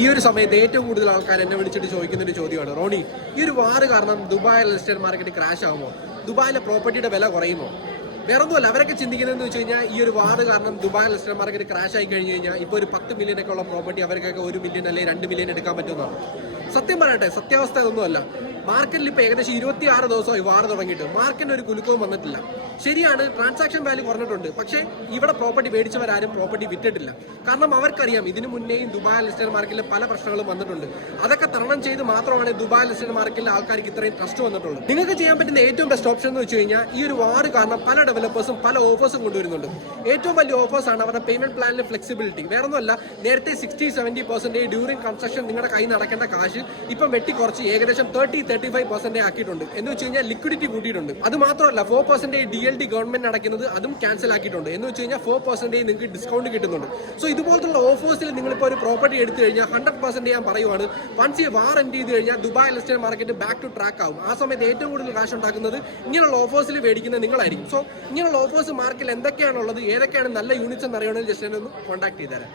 ഈ ഒരു സമയത്ത് ഏറ്റവും കൂടുതൽ ആൾക്കാർ എന്നെ വിളിച്ചിട്ട് ചോദിക്കുന്ന ഒരു ചോദ്യമാണ്, റോണി, ഈ ഒരു വാർ കാരണം Dubai real estate market crash ആകുമോ? ദുബായിലെ പ്രോപ്പർട്ടിയുടെ വില കുറയുമോ? വേറൊന്നുമല്ല, അവരൊക്കെ ചിന്തിക്കുന്നതെന്ന് വെച്ച് കഴിഞ്ഞാൽ ഈ ഒരു വാർ കാരണം Dubai real estate market crash ആയി കഴിഞ്ഞ് കഴിഞ്ഞാൽ ഇപ്പോൾ ഒരു 10 മില്യൺ ഒക്കെ ഉള്ള പ്രോപ്പർട്ടി അവർക്കൊക്കെ 1 മില്യൺ അല്ലെങ്കിൽ 2 മില്യൺ എടുക്കാൻ പറ്റുന്നതാണ്. സത്യം പറയട്ടെ, സത്യാവസ്ഥ ഇതൊന്നുമല്ല. മാർക്കറ്റിൽ ഇപ്പോൾ ഏകദേശം 26 ദിവസമായി വാർ തുടങ്ങിയിട്ട് മാർക്കറ്റിന് ഒരു കുലുക്കവും വന്നിട്ടില്ല. ശരിയാണ്, ട്രാൻസാക്ഷൻ വാല്യൂ കുറഞ്ഞിട്ടുണ്ട്. പക്ഷേ ഇവിടെ പ്രോപ്പർട്ടി മേടിച്ചവരാരും പ്രോപ്പർട്ടി വിറ്റിട്ടില്ല. കാരണം അവർക്കറിയാം ഇതിനു മുന്നേയും ദുബായ് ലിസ്റ്റഡ് മാർക്കറ്റിൽ പല പ്രശ്നങ്ങളും വന്നിട്ടുണ്ട്. അതൊക്കെ തരണം ചെയ്ത് മാത്രമാണ് ദുബായ് ലിസ്റ്റഡ് മാർക്കറ്റിൽ ആൾക്കാർക്ക് ഇത്രയും ട്രസ്റ്റ് വന്നിട്ടുള്ളത്. നിങ്ങൾക്ക് ചെയ്യാൻ പറ്റുന്ന ഏറ്റവും ബെസ്റ്റ് ഓപ്ഷൻ എന്ന് വെച്ച് കഴിഞ്ഞാൽ ഈ ഒരു വാർ കാരണം പല ഡെവലപ്പേഴ്സും പല ഓഫേഴ്സും കൊണ്ടുവരുന്നുണ്ട്. ഏറ്റവും വലിയ ഓഫേഴ്സാണ് അവരുടെ പേയ്മെന്റ് പ്ലാനിലെ ഫ്ലെക്സിബിലിറ്റി. വേറൊന്നുമല്ല, നേരത്തെ 60-70% ഡ്യൂറിംഗ് കൺസ്ട്രക്ഷൻ നിങ്ങളുടെ കയ്യിൽ നടക്കേണ്ട കാശ് ഇപ്പം വെട്ടിക്കുറച്ച് ഏകദേശം 30-35% ആക്കിയിട്ടുണ്ട്. എന്ന് വെച്ച് കഴിഞ്ഞാൽ ലിക്വിഡിറ്റി കൂട്ടിയിട്ടുണ്ട്. അത് മാത്രമല്ല, 4% DLD ഗവൺമെന്റ് അടയ്ക്കുന്നത് അതും ക്യാൻസൽ ആക്കിയിട്ടുണ്ട്. എന്ന് വെച്ച് കഴിഞ്ഞാൽ 4% നിങ്ങൾക്ക് ഡിസ്കൗണ്ട് കിട്ടുന്നുണ്ട്. സോ ഇതുപോലുള്ള ഓഫേഴ്സിൽ നിങ്ങളിപ്പോൾ ഒരു പ്രോപ്പർട്ടി എടുത്തു കഴിഞ്ഞാൽ 100% ഞാൻ പറയുവാണ്, വൺസ് ഈ വാർ എൻഡ് ചെയ്ത് കഴിഞ്ഞാൽ Dubai listed market back to track ആവും. ആ സമയത്ത് ഏറ്റവും കൂടുതൽ കാശ് ഉണ്ടാക്കുന്നത് ഇങ്ങനെയുള്ള ഓഫേഴ്സിൽ മേടിക്കുന്നത് നിങ്ങളായിരിക്കും. സോ ഇങ്ങനെയുള്ള ഓഫേഴ്സ് മാർക്കറ്റിൽ എന്തൊക്കെയാണുള്ളത്, ഏതൊക്കെയാണ് നല്ല യൂണിറ്റ്സ് എന്ന് അറിയണമെങ്കിൽ ജസ്റ്റ് ഒന്ന് കോൺടാക്ട് ചെയ്തേരാം.